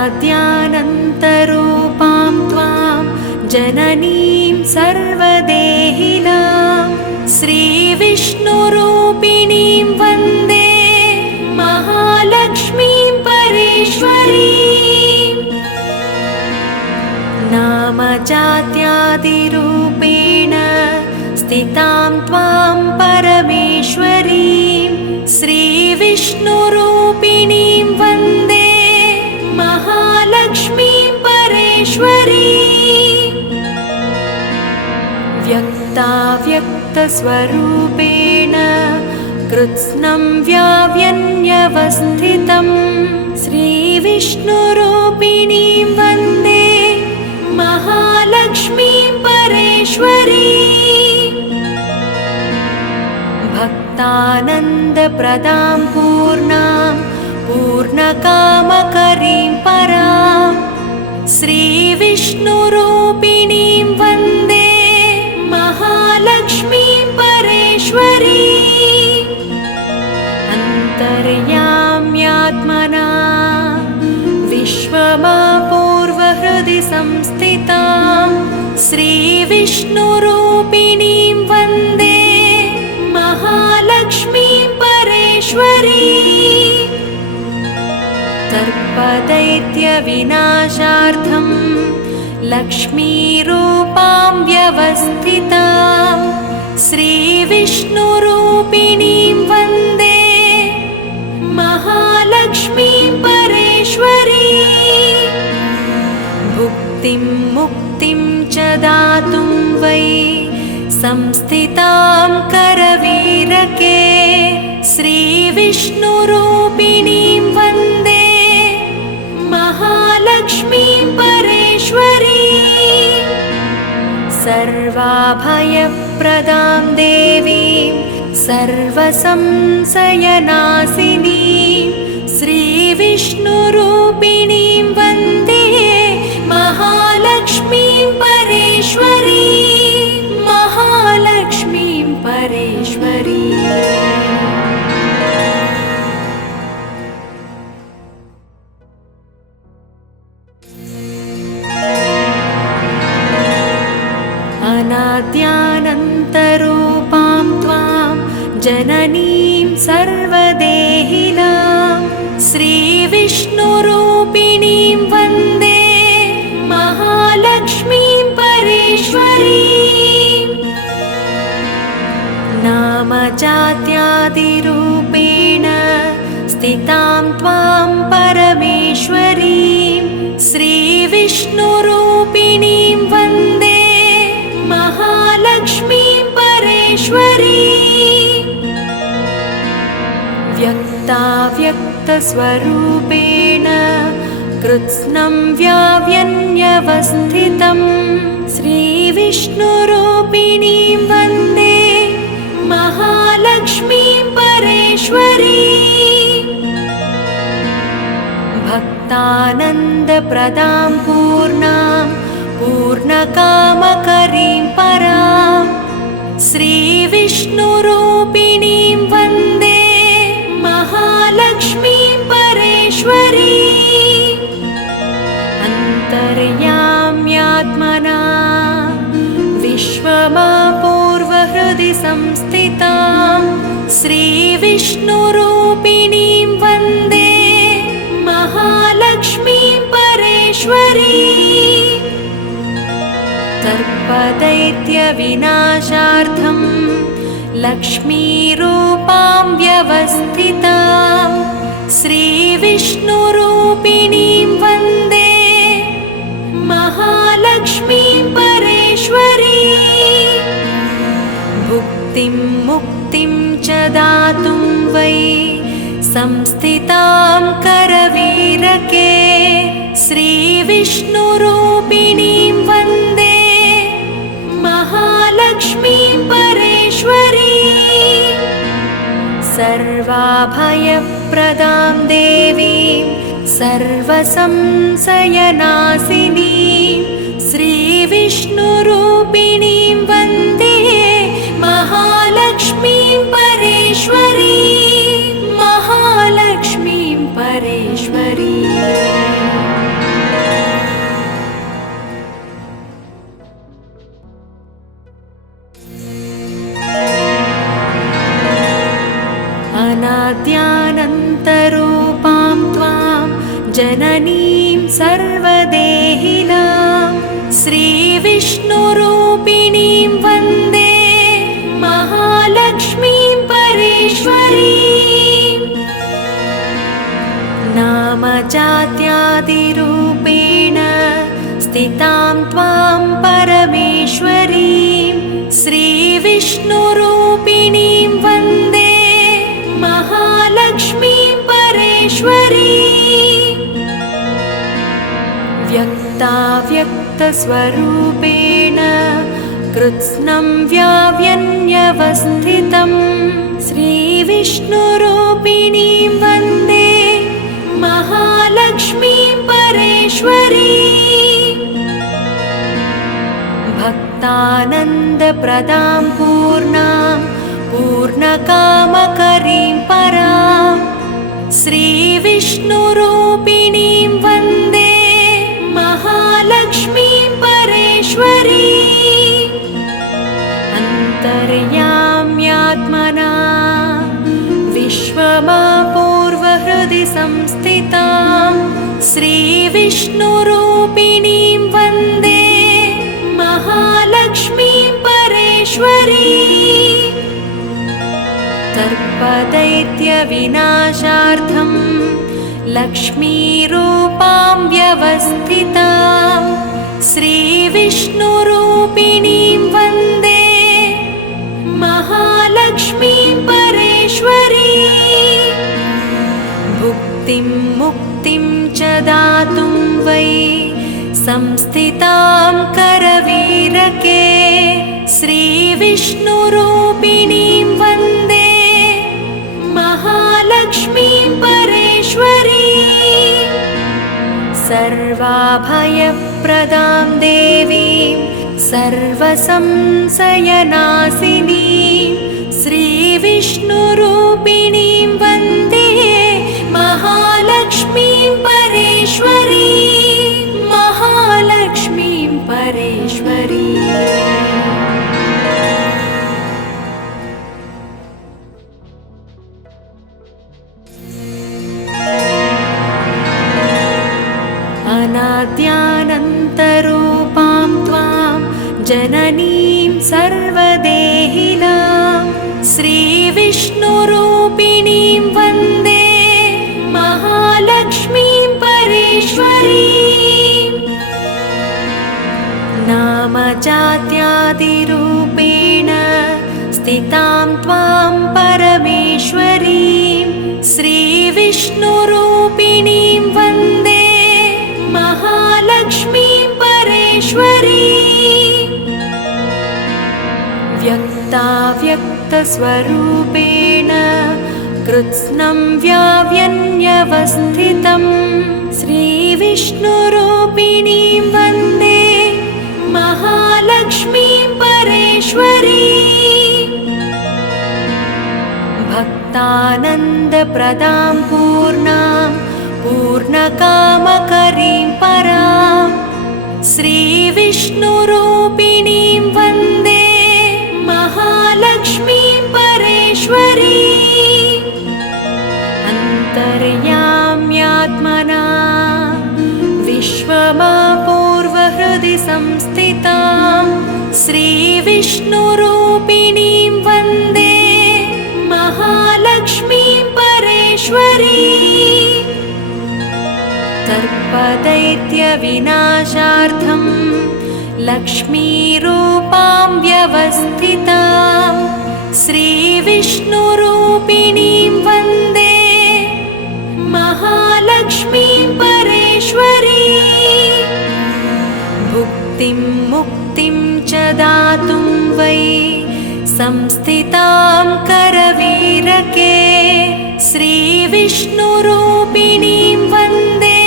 अनाद्यानन्तरूपां त्वां जननीं सर्वदेहिनां श्रीविष्णुरूपिणीं वन्दे महालक्ष्मीं परेश्वरीं। नामजात्यादिरूपेण स्थितां त्वां परमेश्वरीं श्रीविष्णुरूपिणीं वन्दे महालक्ष्मीं परेश्वरीं। व्यक्ताव्यक्तस्वरूपेण कृत्स्नं व्याव्यन्यवस्थितं श्रीविष्णुरूपिणीं वन्दे महालक्ष्मीं परेश्वरीं। भक्तानन्दप्रदां पूर्णां पूर्णकामकरीं परां श्रीविष्णुरूपिणीं वन्दे महालक्ष्मीं परेश्वरीं। अन्तर्याम्यात्मना विश्वमापूर्वहृदि संस्थितां श्रीविष्णुरूपिणीं वन्दे महालक्ष्मीं परेश्वरीं। सर्पदैत्यविनाशार्थं लक्ष्मीरूपां व्यवस्थितां श्रीविष्णुरूपिणीं वन्दे महालक्ष्मीं परेश्वरीं। भुक्तिं मुक्तिं च दातुं वै संस्थितां करवीरके श्रीविष्णुरूपिणीं वन्दे महालक्ष्मीं परेश्वरीं। सर्वाभयप्रदां देवीं सर्वसंशयनाशिनीं श्रीविष्णुरूपिणीं वन्दे महालक्ष्मीं परेश्वरीं। महालक्ष्मीं परेश्वरीं। अनाद्यानन्तरूपां त्वां जननीं सर्वदेहिनां श्रीविष्णुरूपिणीं वन्दे महालक्ष्मीं परेश्वरीं। नामजात्यादिरूपेण स्थितां त्वां परमेश्वरीं श्रीविष्णुरूपिणीं वन्दे महालक्ष्मीं परेश्वरीं। व्यक्ताव्यक्तस्वरूपेण कृत्स्नं व्याव्यन्यवस्थितं श्रीविष्णुरूपिणीं वन्दे महालक्ष्मीं परेश्वरीं। भक्तानन्दप्रदां पूर्णां पूर्णकामकरीं परां श्रीविष्णुरूपिणीं वन्दे महालक्ष्मीं परेश्वरीं। अन्तर्याम्यात्मना विश्वमापूर्वहृदि संस्थितां श्रीविष्णुरूपिणीं वन्दे महालक्ष्मीं परेश्वरीं। सर्पदैत्यविनाशार्थं लक्ष्मीरूपां व्यवस्थितां श्रीविष्णुरूपिणीं वन्दे महालक्ष्मीं परेश्वरीं। भुक्तिं मुक्तिं च दातुं वै संस्थितां करवीरके श्रीविष्णुरूपिणीं वन्दे महालक्ष्मीं परेश्वरीं। सर्वाभयप्रदां देवीं सर्वसंशयनाशिनीं श्रीविष्णुरूपिणीं वन्दे महालक्ष्मीं परेश्वरीं। महालक्ष्मीं परेश्वरीं। अनाद्यानन्तरूपां त्वां जननीं सर्वदेहिनां श्रीविष्णुरूपिणीं वन्दे महालक्ष्मीं परेश्वरीम्। नामजात्यादिरूपेण स्थितां त्वां परमेश्वरीं श्रीविष्णुरूपिणीं वन्दे महालक्ष्मीं परेश्वरीम्। व्यक्ताव्यक्तस्वरूपेण कृत्स्नं व्याव्यन्यवस्थितं श्रीविष्णुरूपिणीं वन्दे महालक्ष्मीं परेश्वरीम्। भक्तानन्दप्रदां पूर्णां पूर्णकामकरीं परां श्रीविष्णुरूपिणीं वन्दे महालक्ष्मीं परेश्वरीम्। अन्तर्याम्यात्मना विश्वमापूर्वहृदि संस्थितां श्रीविष्णुरूपिणीं वन्दे महालक्ष्मीं परेश्वरीम्। सर्पदैत्यविनाशार्थं लक्ष्मीरूपां व्यवस्थितां श्रीविष्णुरूपिणीं वन्दे महालक्ष्मीं परेश्वरीम्। भुक्तिं मुक्तिं च दातुं वै संस्थितां करवीरके श्रीविष्णुरूपिणीं वन्दे महालक्ष्मीं परेश्वरीम्। सर्वाभयप्रदां देवीं सर्वसंशयनाशिनीं श्रीविष्णुरूपिणीं वन्दे महालक्ष्मीं परेश्वरीं। महालक्ष्मीं परेश्वरीम्। अनाद्यानन्तरूपां त्वां जननीं सर्वदेहिनां श्रीविष्णुरूपिणीं वन्दे महालक्ष्मीं परेश्वरीम्। नामजात्यादिरूपेण स्थितां त्वां परमेश्वरीं श्रीविष्णुरूपिणीं वन्दे महालक्ष्मीं परेश्वरीम्। व्यक्ताव्यक्तस्वरूपेण कृत्स्नं व्याव्यन्यवस्थितं श्रीविष्णुरूपिणीं वन्दे महालक्ष्मीं परेश्वरीम्। भक्तानन्दप्रदां पूर्णां पूर्णकामकरीं परां श्रीविष्णुरूपिणीं वन्दे महालक्ष्मीं परेश्वरीम्। अन्तर्याम्यात्मना विश्वमापूर्वहृदि संस्थितां श्रीविष्णुरूपिणीं वन्दे महालक्ष्मीं परेश्वरीम्। सर्पदैत्यविनाशार्थं लक्ष्मीरूपां व्यवस्थितां श्रीविष्णुरूपिणीं वन्दे महालक्ष्मीं परेश्वरीम्। भुक्तिं मुक्तिं च दातुं वै संस्थितां करवीरके श्रीविष्णुरूपिणीं वन्दे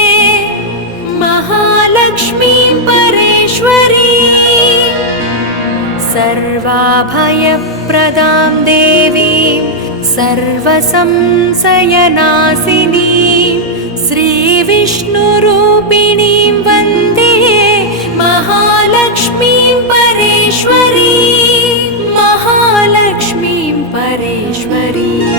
महालक्ष्मीं परेश्वरीम्। सर्वाभयप्रदां देवीं सर्वसंशयनाशिनीं श्रीविष्णुरूपिणीं वन्दे महालक्ष्मीं परेश्वरीम्। महालक्ष्मीं परेश्वरीम्।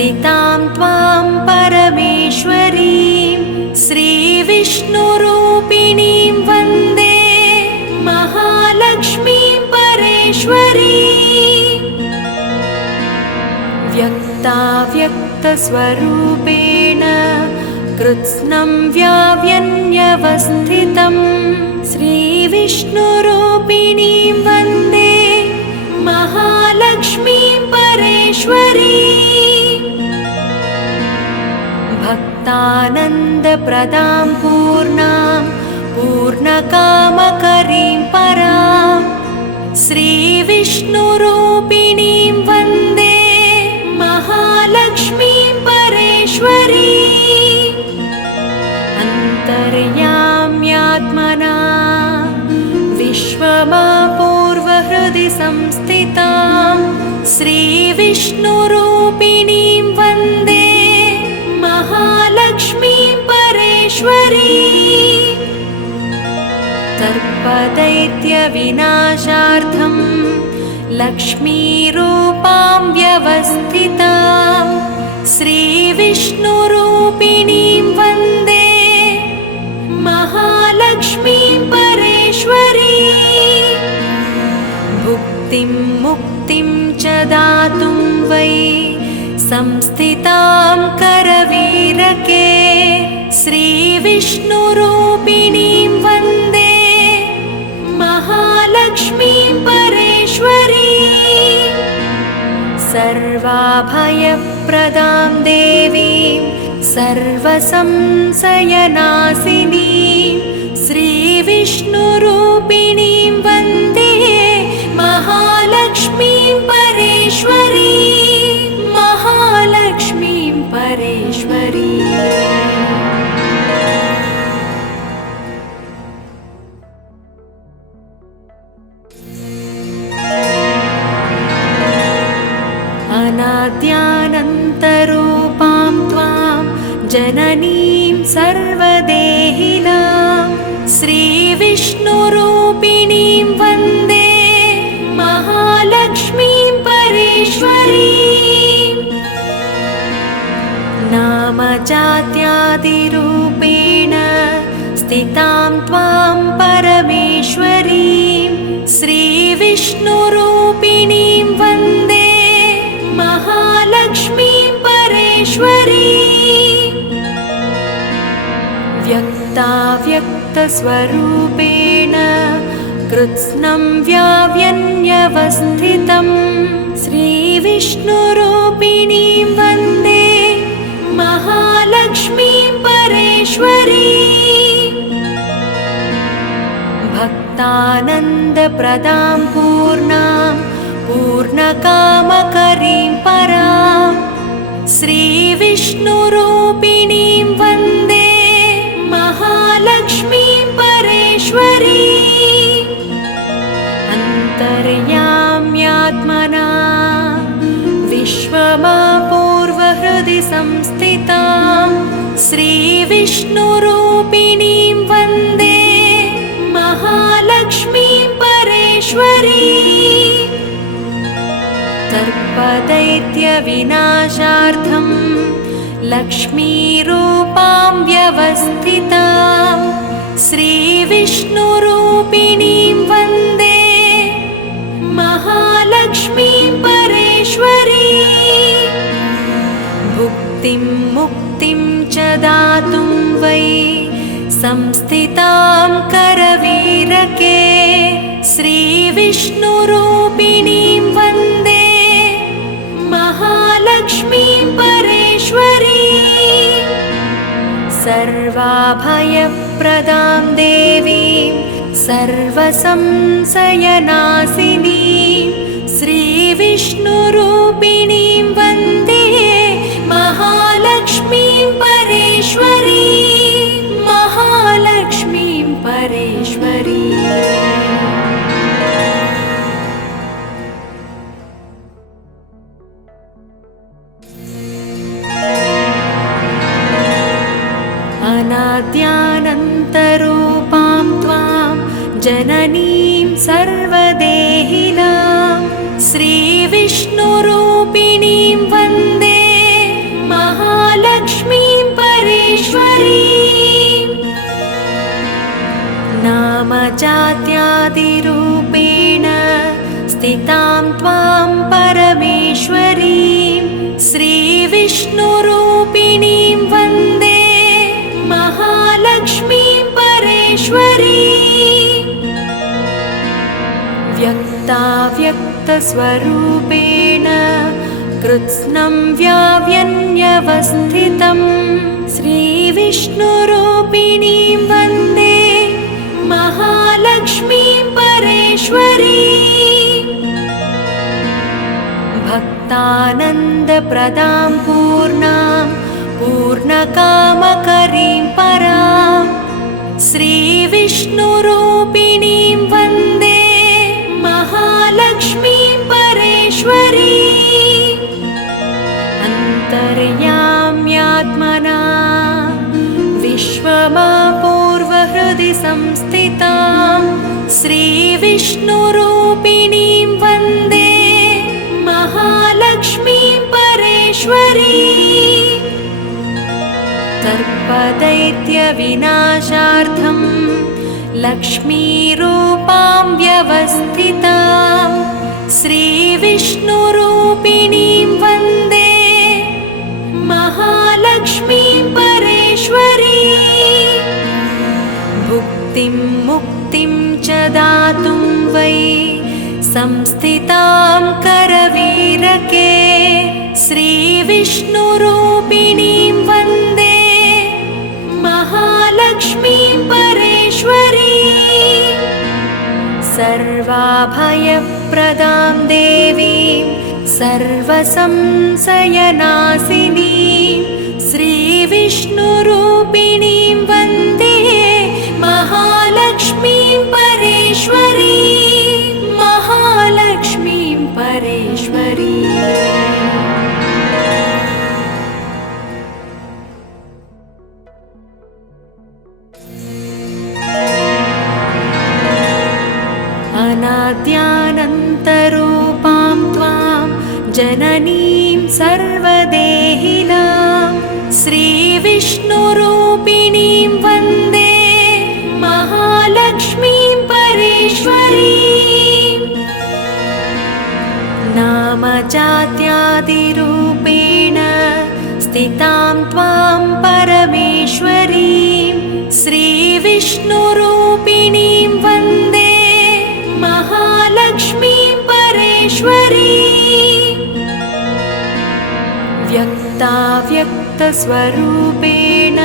स्थितां त्वां परमेश्वरीं श्रीविष्णुरूपिणीं वन्दे महालक्ष्मीं परेश्वरीं व्यक्ताव्यक्तस्वरूपेण कृत्स्नं व्याव्यन्यवस्थितं श्रीविष्णुरूपिणीं वन्दे महालक्ष्मीं परेश्वरीं भक्तानन्दप्रदां पूर्णां पूर्णकामकरीं परां श्रीविष्णुरूपिणीं वन्दे महालक्ष्मीं परेश्वरीं अन्तर्याम्यात्मना विश्वमापूर्वहृदि संस्थितां श्रीविष्णुरूपिणीं वन्दे महालक्ष्मीं परेश्वरीं सर्पदैत्यविनाशार्थं लक्ष्मीरूपां व्यवस्थितां श्रीविष्णुरूपिणीं वन्दे महालक्ष्मीं परेश्वरीं भुक्तिं मुक्तिं च दातुं वै संस्थितां करवीरके श्रीविष्णुरूपिणीं वन्दे महालक्ष्मीं परेश्वरीं सर्वाभयप्रदां देवीं सर्वसंशयनाशिनीं श्रीविष्णुरूपिणीं वन्दे महालक्ष्मीं परेश्वरीं महालक्ष्मीं परेश्वरीं अनाद्यानन्तरूपां त्वां जननीं सर्वदेहिनां श्रीविष्णुरूपिणीं वन्दे महालक्ष्मीं परेश्वरीं नामजात्यादिरूपेण स्थितां त्वां परमेश्वरीं श्रीविष्णुरूपिणीं वन्दे महालक्ष्मीं परेश्वरीं व्यक्ताव्यक्तस्वरूपेण कृत्स्नं व्याव्यन्यवस्थितं श्रीविष्णुरूपिणीं वन्दे महालक्ष्मीं परेश्वरीं भक्तानन्दप्रदां पूर्णां पूर्णकामकरीं परां श्रीविष्णुरूपिणीं वन्दे महालक्ष्मीं परेश्वरीं अन्तर्याम्यात्मना विश्वमापूर्वहृदि संस्थितां श्रीविष्णुरूपिणीं वन्दे महालक्ष्मीं परेश्वरीं सर्पदैत्यविनाशार्थं लक्ष्मीरूपां व्यवस्थितां श्रीविष्णुरूपिणीं वन्दे महालक्ष्मीं परेश्वरीं भुक्तिं मुक्तिं च दातुं वै संस्थितां करवीरके श्रीविष्णुरूपिणीं वन्दे महालक्ष्मीं परेश्वरीं सर्वाभयप्रदां देवीं सर्वसंशयनाशिनीं श्रीविष्णुरूपिणीं वन्दे महालक्ष्मीं परेश्वरीं महालक्ष्मीं परेश्वरीं अनाद्यानन्तरूपां त्वां जननीं सर्वदेहिनां श्रीविष्णुरूपिणीं वन्दे श्रीविष्णुरूपिणीं वन्दे महालक्ष्मीं परेश्वरीं व्यक्ताव्यक्तस्वरूपेण कृत्स्नं व्याव्यन्यवस्थितं श्रीविष्णुरूपिणीं वन्दे महालक्ष्मीं परेश्वरीं भक्तानन्दप्रदां पूर्णां पूर्णकामकरीं परां श्रीविष्णुरूपिणीं वन्दे महालक्ष्मीं परेश्वरीं अन्तर्याम्यात्मना विश्वमापूर्वहृदि संस्थितां श्रीविष्णुरूपिणीं वन्दे महालक्ष्मीं परेश्वरीं सर्पदैत्यविनाशार्थं लक्ष्मीरूपां व्यवस्थितां श्रीविष्णुरूपिणीं वन्दे महालक्ष्मीं परेश्वरीं भुक्तिं मुक्तिं च दातुं वै संस्थितां करवीरके श्रीविष्णुरूपिणीं वन्दे महालक्ष्मीं परेश्वरीं सर्वाभयप्रदां देवीं सर्वसंशयनाशिनीं श्रीविष्णुरूपिणीं वन्दे महालक्ष्मीं परेश्वरीं महालक्ष्मीं परेश्वरीं अनाद्यानन्तरूपां त्वां जननीं सर्वदेहिनां श्रीविष्णुरूपिणीं वन्दे महालक्ष्मीं परेश्वरीं नामजात्यादिरूपेण स्थितां त्वां परमेश्वरीं श्रीविष्णुरूपिणीं वन्दे महालक्ष्मीं परेश्वरीं व्यक्ताव्यक्तस्वरूपेण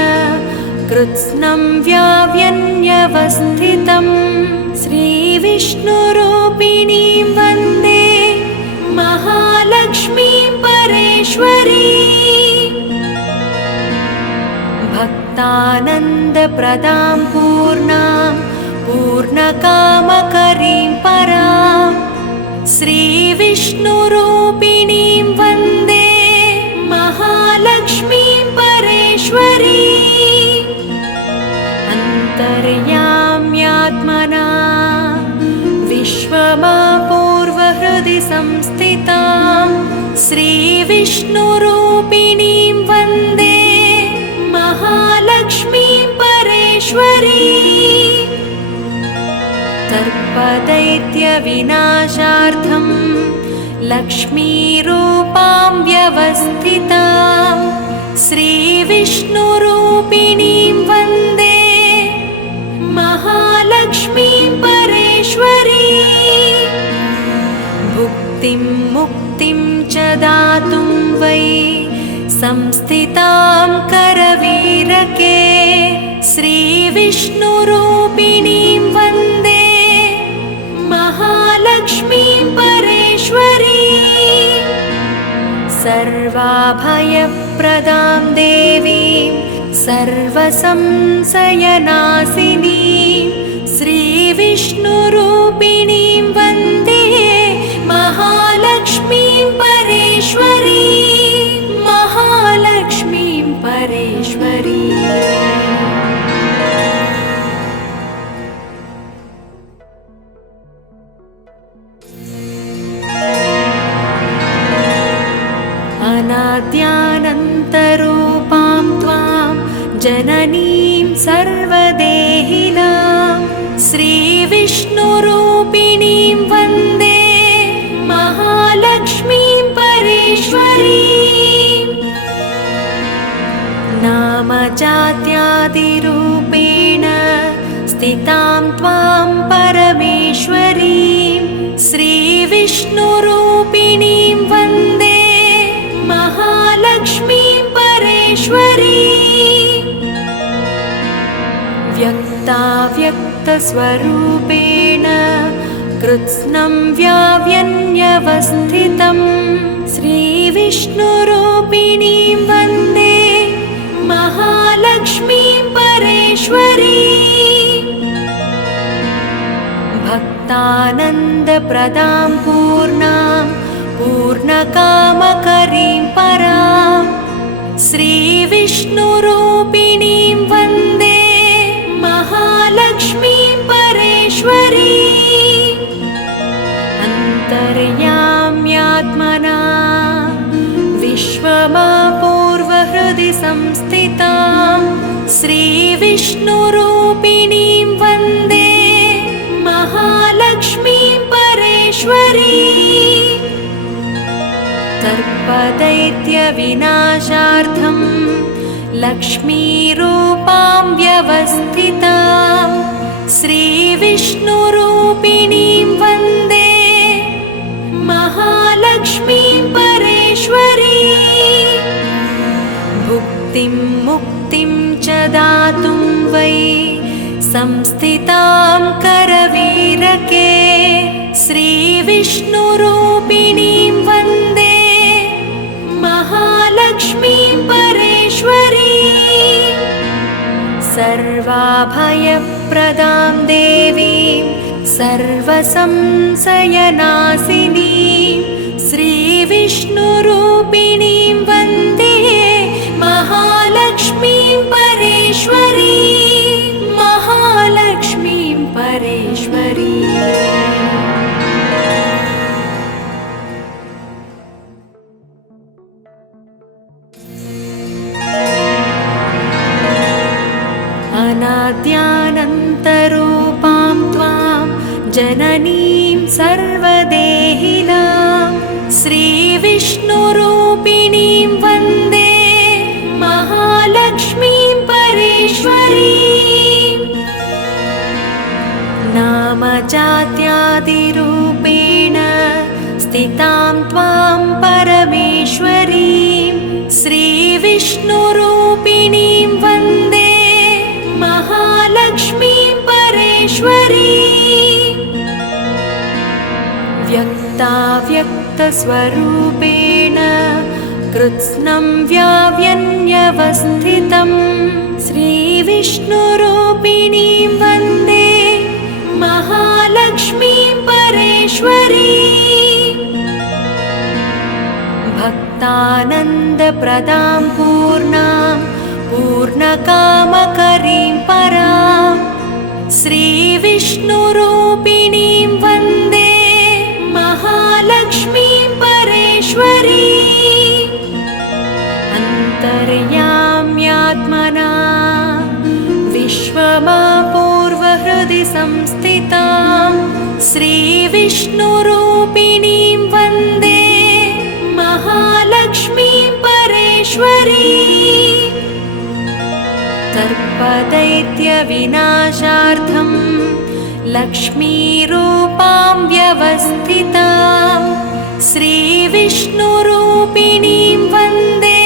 कृत्स्नं व्याव्यन्यवस्थितं श्रीविष्णुरूपिणीं वन्दे महालक्ष्मीं परेश्वरीं भक्तानन्दप्रदां पूर्णां पूर्णकामकरीं परां श्रीविष्णुरूपिणीं वन्दे महालक्ष्मीं परेश्वरीं अन्तर्याम्यात्मना विश्वमापूर्वहृदि संस्थितां श्रीविष्णुरूपिणीं वन्दे महालक्ष्मीं परेश्वरीं सर्पदैत्यविनाशार्थं लक्ष्मीरूपां व्यवस्थितां श्रीविष्णुरूपिणीं वन्दे महालक्ष्मीं परेश्वरीं भुक्तिं मुक्तिं च दातुं वै संस्थितां करवीरके श्रीविष्णुरूपिणीं वन्दे महालक्ष्मीं परेश्वरीं सर्वाभयप्रदां देवीं सर्वसंशयनाशिनीं श्रीविष्णुरूपिणीं वन्दे महालक्ष्मीं परेश्वरीं महालक्ष्मीं परेश्वरीं अनाद्यानन्तरूपां त्वां जननीं सर्वदेहिनां श्रीविष्णुरूपिणीं वन्दे महालक्ष्मीं परेश्वरीं महालक्ष्मीं परेश्वरी व्यक्ताव्यक्तस्वरूपेण कृत्स्नं व्याव्यन्यवस्थितं श्रीविष्णुरूपिणीं वन्दे महालक्ष्मीं परेश्वरी भक्तानन्दप्रदां पूर्णां पूर्णकामकरीं परां श्रीविष्णुरूपिणीं वन्दे महालक्ष्मीं परेश्वरी अन्तर्याम्यात्मना विश्वमापूर्वहृदि संस्थितां श्रीविष्णुरूपिणीं वन्दे महालक्ष्मीं परेश्वरी सर्पदैत्यविनाशार्थं लक्ष्मीरूपां व्यवस्थितां श्रीविष्णुरूपिणीं वन्दे महालक्ष्मीं परेश्वरी भुक्तिं मुक्तिं च दातुं वै संस्थितां करवीरके श्रीविष्णुरूपिणीं वन्दे महालक्ष्मीं परेश्वरी सर्वाभयप्रदां देवीं सर्वसंशयनाशिनीं श्रीविष्णुरूपिणीं वन्दे महालक्ष्मीं परेश्वरी महालक्ष्मीं परेश्वरी अनाद्यानन्तरूपां त्वां जननीं सर्वदेहिनां श्रीविष्णुरूपिणीं वन्दे महालक्ष्मीं परेश्वरी नामजात्यादिरूपेण स्थितां त्वां परमेश्वरीं श्रीविष्णुरूपिणीं वन्दे महालक्ष्मीं परेश्वरी व्यक्ताव्यक्तस्वरूपेण कृत्स्नं व्याव्यन्यवस्थितं श्रीविष्णुरूपिणीं वन्दे महालक्ष्मीं परेश्वरी भक्तानन्दप्रदां पूर्णां पूर्णकामकरीं परां श्रीविष्णुरूपिणीं वन्दे महालक्ष्मीं परेश्वरी अन्तर्याम्यात्मना विश्वमापूर्वहृदि संस्थितां श्रीविष्णुरूपिणीं वन्दे महालक्ष्मीं परेश्वरी सर्पदैत्यविनाशार्थं लक्ष्मीरूपां व्यवस्थितां श्रीविष्णुरूपिणीं वन्दे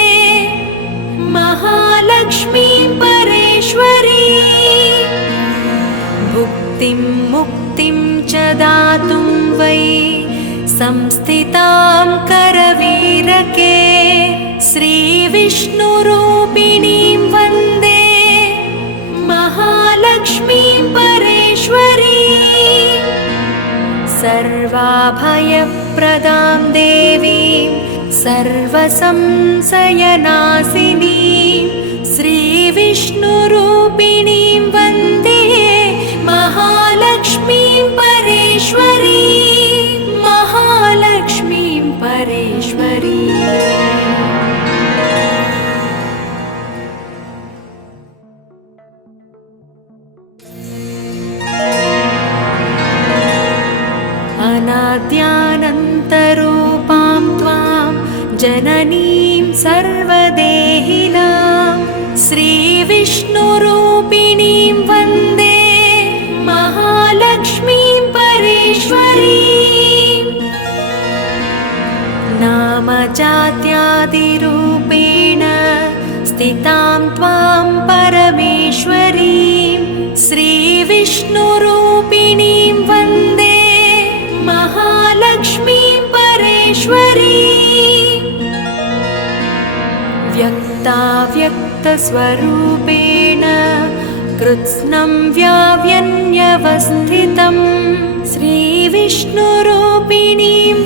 महालक्ष्मीं परेश्वरी भुक्तिं मुक्तिं च दातुं वै संस्थितां करवीरके श्रीविष्णुरूपिणीं वन्दे महालक्ष्मीं परेश्वरी सर्वाभयप्रदां देवीं सर्वसंशयनाशिनीं श्रीविष्णुरूपिणीं वन्दे महालक्ष्मीं परेश्वरी महालक्ष्मीं परेश्वरी अनाद्यानन्तरूपां त्वां जननीं सर्वदेहिनां श्रीविष्णुरूपिणीं वन्दे महालक्ष्मीं परेश्वरी नामजात्यादिरूपेण व्यक्ताव्यक्तस्वरूपेण कृत्स्नं व्याव्यन्यवस्थितं श्रीविष्णुरूपिणीं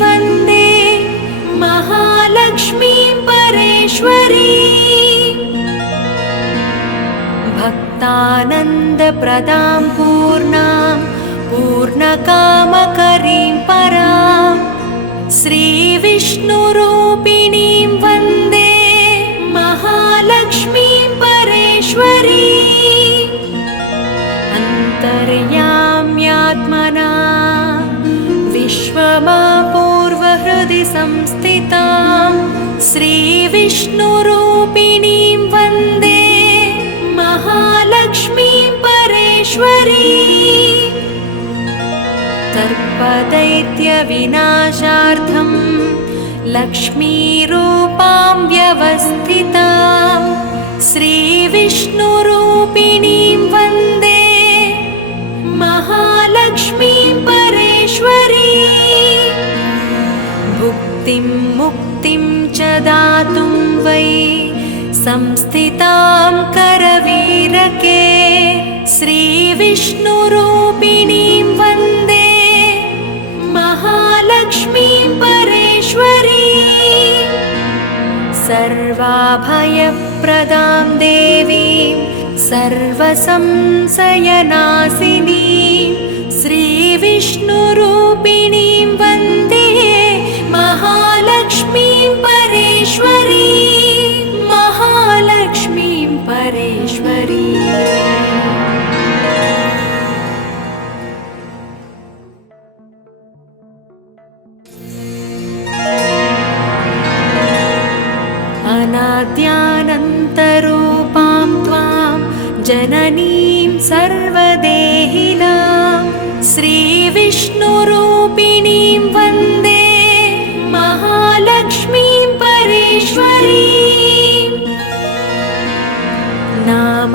वन्दे महालक्ष्मीं परेश्वरीं भक्तानन्दप्रदां पूर्णां पूर्णकामकरीं परां श्रीविष्णुरूपिणीं वन्दे महालक्ष्मीं परेश्वरीं अन्तर्याम्यात्मना विश्वमापूर्वहृदि संस्थितां श्रीविष्णुरूपिणीं वन्दे महालक्ष्मीं परेश्वरीं सर्पदैत्यविनाशार्थं लक्ष्मीरूपां व्यवस्थितां श्रीविष्णुरूपिणीं वन्दे महालक्ष्मीं परेश्वरीं भुक्तिं मुक्तिं च दातुं वै संस्थितां करवीरके श्रीविष्णुरूपिणीं वन्दे महालक्ष्मीं परेश्वरीं सर्वाभयप्रदां देवीं सर्वसंशयनाशिनीं श्रीविष्णुरूपिणीं वन्दे महालक्ष्मीं परेश्वरीं महालक्ष्मीं परेश्वरीं अनाद्यानन्तरूपां त्वां जननीं सर्वदेहिनां श्रीविष्णुरूपिणीं वन्दे महालक्ष्मीं परेश्वरीं नामजात्यादिरूपेण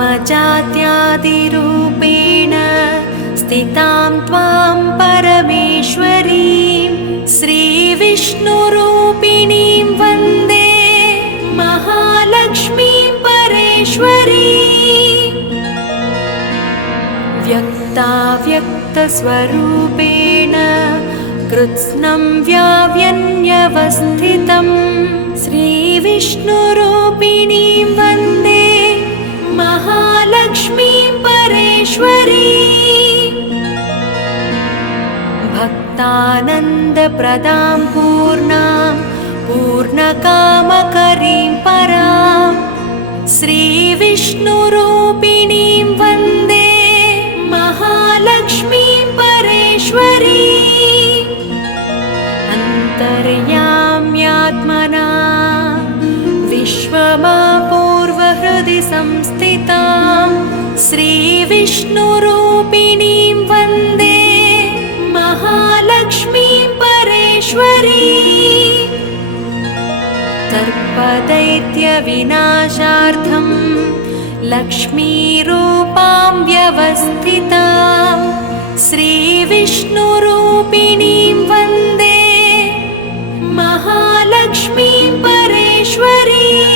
स्थितां त्वां परमेश्वरीं श्रीविष्णुरूपिणीं वन्दे महालक्ष्मीं परेश्वरीं व्यक्ताव्यक्तस्वरूपेण कृत्स्नं व्याव्यन्यवस्थितं श्रीविष्णुरूपिणीं वन्दे महालक्ष्मीं परेश्वरीं भक्तानन्दप्रदां पूर्णां पूर्णकामकरीं परां श्रीविष्णुरूपिणीं वन्दे महालक्ष्मीं परेश्वरीं अन्तर्याम्यात्मना विश्वमापूर्वहृदि संस्थितां श्रीविष्णुरूपिणीं वन्दे महालक्ष्मीं परेश्वरीं सर्पदैत्यविनाशार्थं लक्ष्मीरूपां व्यवस्थितां श्रीविष्णुरूपिणीं वन्दे महालक्ष्मीं परेश्वरीं